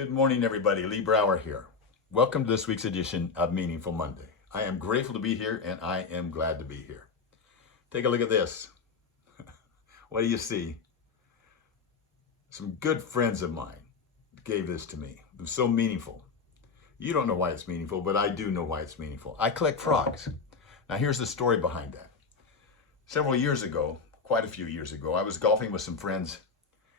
Good morning, everybody. Lee Brower here. Welcome to this week's edition of Meaningful Monday. I am grateful to be here and I am glad to be here. Take a look at this. What do you see? Some good friends of mine gave this to me. It was so meaningful. You don't know why it's meaningful, but I do know why it's meaningful. I collect frogs. Now, here's the story behind that. Several years ago, quite a few years ago, I was golfing with some friends.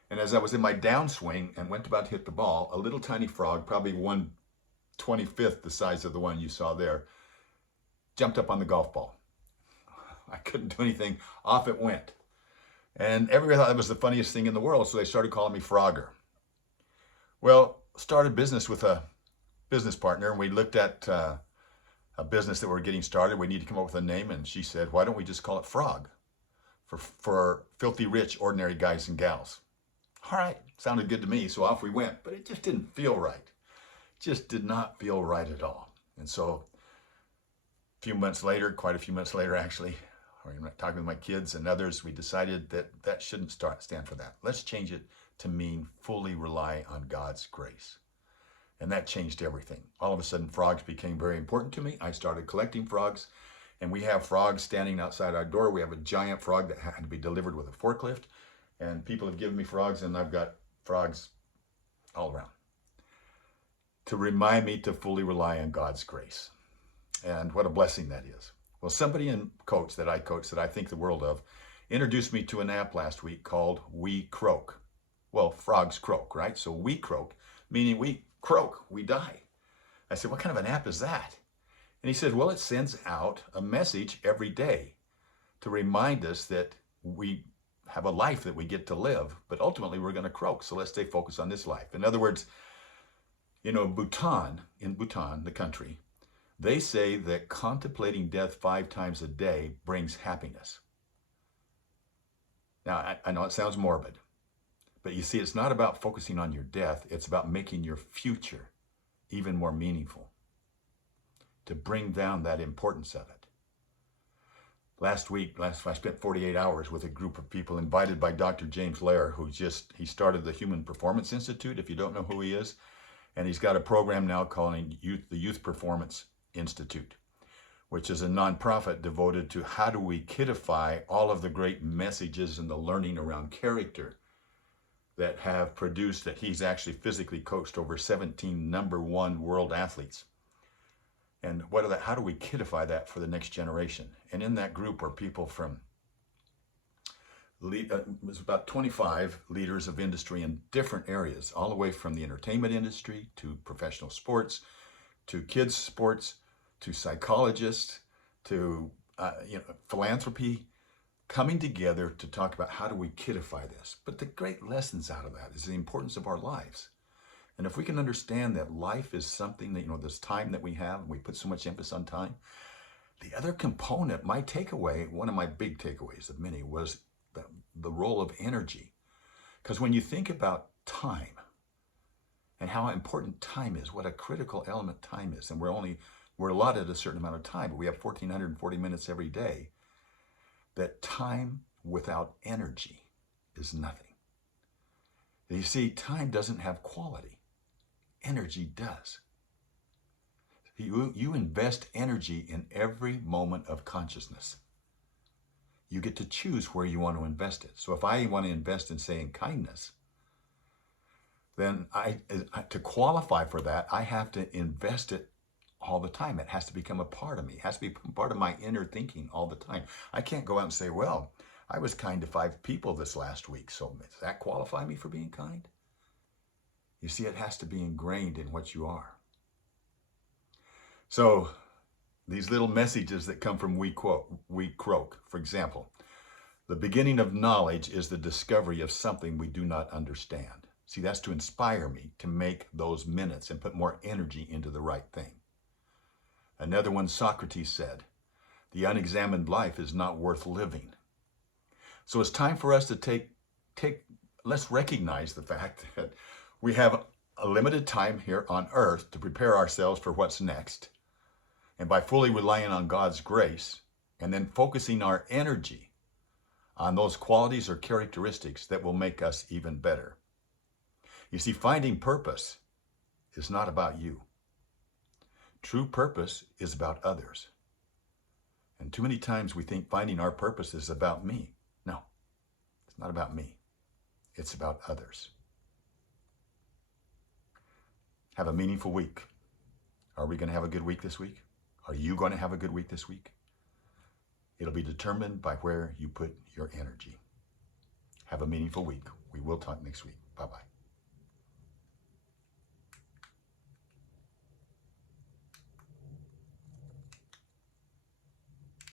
And as I was in my downswing and went about to hit the ball, a little tiny frog, probably 1/25th the size of the one you saw there, jumped up on the golf ball. I couldn't do anything. Off it went. And everybody thought that was the funniest thing in the world, so they started calling me Frogger. Well, started business with a business partner, and we looked at a business that we were getting started. We need to come up with a name, and she said, why don't we just call it Frog for filthy rich, ordinary guys and gals? All right, sounded good to me, so off we went, but it just didn't feel right. Just did not feel right at all. And so a few months later, quite a few months later actually, talking with my kids and others, we decided that that shouldn't stand for that. Let's change it to mean fully rely on God's grace. And that changed everything. All of a sudden, frogs became very important to me. I started collecting frogs, and we have frogs standing outside our door. We have a giant frog that had to be delivered with a forklift. And people have given me frogs, and I've got frogs all around to remind me to fully rely on God's grace. And what a blessing that is. Well, somebody that I coach that I think the world of introduced me to an app last week called We Croak. Well, frogs croak, right? So we croak, meaning we croak, we die. I said, what kind of an app is that? And he said, well, it sends out a message every day to remind us that we have a life that we get to live, but ultimately we're going to croak. So let's stay focused on this life. In other words, in Bhutan, the country, they say that contemplating death 5 times a day brings happiness. Now, I know it sounds morbid, but you see, it's not about focusing on your death. It's about making your future even more meaningful, to bring down that importance of it. Last week, I spent 48 hours with a group of people invited by Dr. James Lair, he started the Human Performance Institute, if you don't know who he is. And he's got a program now called the Youth Performance Institute, which is a nonprofit devoted to how do we kidify all of the great messages and the learning around character that have produced that he's actually physically coached over 17 #1 world athletes. And how do we kidify that for the next generation? And in that group are people from, it was about 25 leaders of industry in different areas, all the way from the entertainment industry to professional sports, to kids sports, to psychologists, to philanthropy, coming together to talk about how do we kidify this. But the great lessons out of that is the importance of our lives. And if we can understand that life is something that, this time that we have, and we put so much emphasis on time, the other component, my takeaway, one of my big takeaways of many, was the role of energy. Because when you think about time and how important time is, what a critical element time is, and we're allotted a certain amount of time, but we have 1,440 minutes every day, that time without energy is nothing. You see, time doesn't have quality. Energy does. You invest energy in every moment of consciousness. You get to choose where you want to invest it. So if I want to invest in, say, kindness, then to qualify for that, I have to invest it all the time. It has to become a part of me. It has to be part of my inner thinking all the time. I can't go out and say, well, I was kind to 5 people this last week, so does that qualify me for being kind? You see, it has to be ingrained in what you are. So these little messages that come from We Croak, for example, the beginning of knowledge is the discovery of something we do not understand. See, that's to inspire me to make those minutes and put more energy into the right thing. Another one, Socrates said, the unexamined life is not worth living. So it's time for us to let's recognize the fact that we have a limited time here on earth to prepare ourselves for what's next. And by fully relying on God's grace and then focusing our energy on those qualities or characteristics that will make us even better. You see, finding purpose is not about you. True purpose is about others. And too many times we think finding our purpose is about me. No, it's not about me. It's about others. Have a meaningful week. Are we going to have a good week this week? Are you going to have a good week this week? It'll be determined by where you put your energy. Have a meaningful week. We will talk next week. Bye-bye.